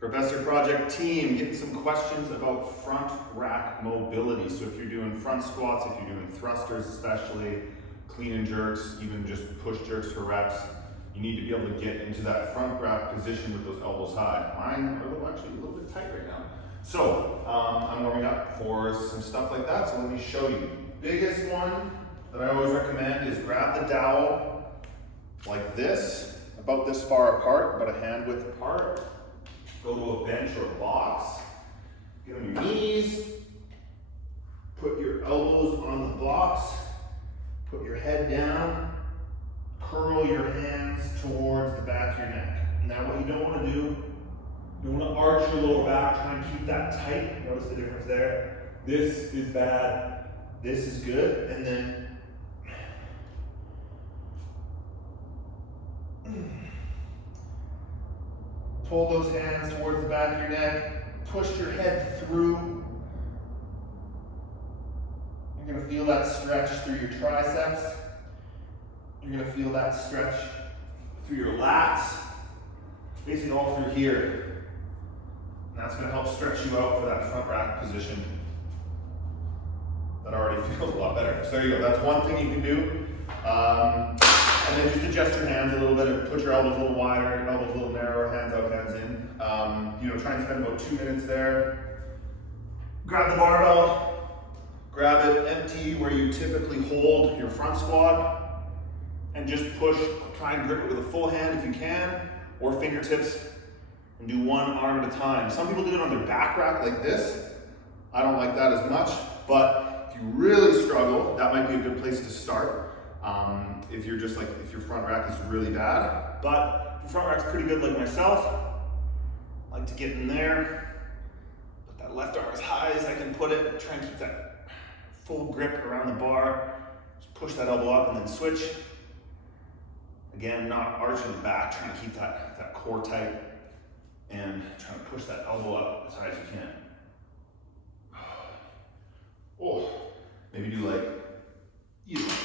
Professor Project team, getting some questions about front rack mobility. So if you're doing front squats, if you're doing thrusters especially, clean and jerks, even just push jerks for reps, you need to be able to get into that front rack position with those elbows high. Mine are actually a little bit tight right now. So I'm warming up for some stuff like that, so let me show you. Biggest one that I always recommend is grab the dowel like this, about this far apart, about a hand width apart. Go to a bench or a box, get on your knees, put your elbows on the box, put your head down, curl your hands towards the back of your neck. Now what you don't want to do, you want to arch your lower back, try and keep that tight. Notice the difference there. This is bad, this is good, and then pull those hands towards the back of your neck, push your head through. You're going to feel that stretch through your triceps. You're going to feel that stretch through your lats, basically all through here. And that's going to help stretch you out for that front rack position. That already feels a lot better. So there you go, that's one thing you can do. And then just adjust your hands a little bit, put your elbows a little wider, elbows a little narrower, hands out, hands in. Try and spend about 2 minutes there. Grab the barbell, grab it empty where you typically hold your front squat, and just push, try and grip it with a full hand if you can, or fingertips, and do one arm at a time. Some people do it on their back rack like this. I don't like that as much, but if you really struggle, that might be a good place to start. If you're just like, if your front rack is really bad, but if your front rack's pretty good like myself, I like to get in there, put that left arm as high as I can put it, try and keep that full grip around the bar, just push that elbow up and then switch. Again, not arching the back, trying to keep that core tight and trying to push that elbow up as high as you can. Oh, maybe do like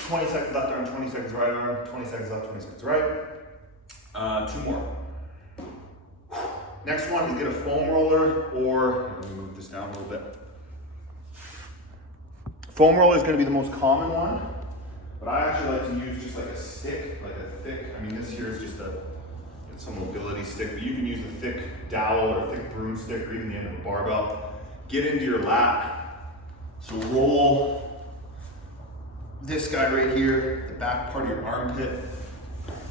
20 seconds left arm, 20 seconds right arm, 20 seconds left, 20 seconds right. 2 more. Next one is get a foam roller, or let me move this down a little bit. Foam roller is going to be the most common one, but I actually like to use just like a stick, like a thick, this here is just it's a mobility stick, but you can use a thick dowel or a thick broomstick or even the end of a barbell. Get into your lat, so roll this guy right here, the back part of your armpit,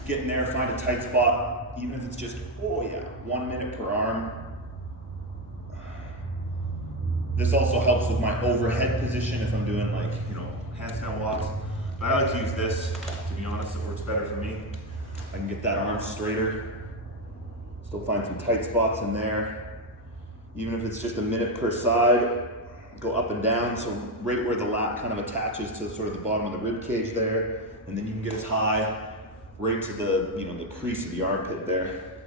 get in there, find a tight spot, even if it's just, 1 minute per arm. This also helps with my overhead position if I'm doing like, handstand walks. But I like to use this, to be honest, it works better for me. I can get that arm straighter, still find some tight spots in there. Even if it's just a minute per side, go up and down, so right where the lat kind of attaches to sort of the bottom of the rib cage there, and then you can get as high right to the the crease of the armpit there.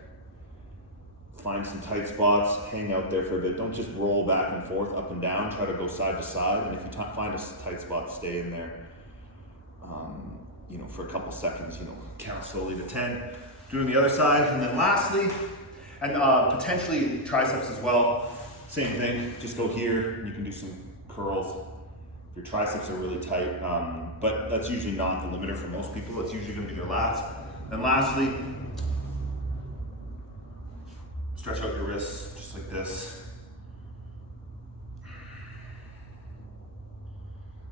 Find some tight spots, hang out there for a bit. Don't just roll back and forth, up and down. Try to go side to side, and if you find a tight spot, stay in there. For a couple seconds. Count slowly to 10. Doing the other side, and then lastly, and potentially triceps as well. Same thing, just go here, and you can do some curls. Your triceps are really tight, but that's usually not the limiter for most people. It's usually gonna be your lats. And lastly, stretch out your wrists, just like this.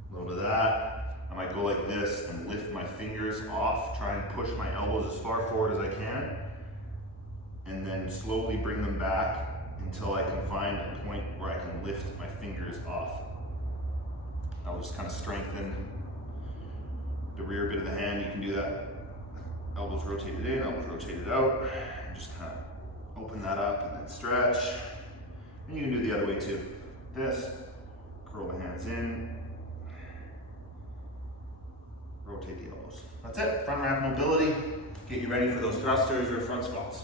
A little bit of that. I might go like this and lift my fingers off, try and push my elbows as far forward as I can, and then slowly bring them back until I can find a point where I can lift my fingers off. I'll just kind of strengthen the rear bit of the hand. You can do that. Elbows rotated in, elbows rotated out. And just kind of open that up and then stretch. And you can do the other way too. This, curl the hands in, rotate the elbows. That's it, front rack mobility. Get you ready for those thrusters or front squats.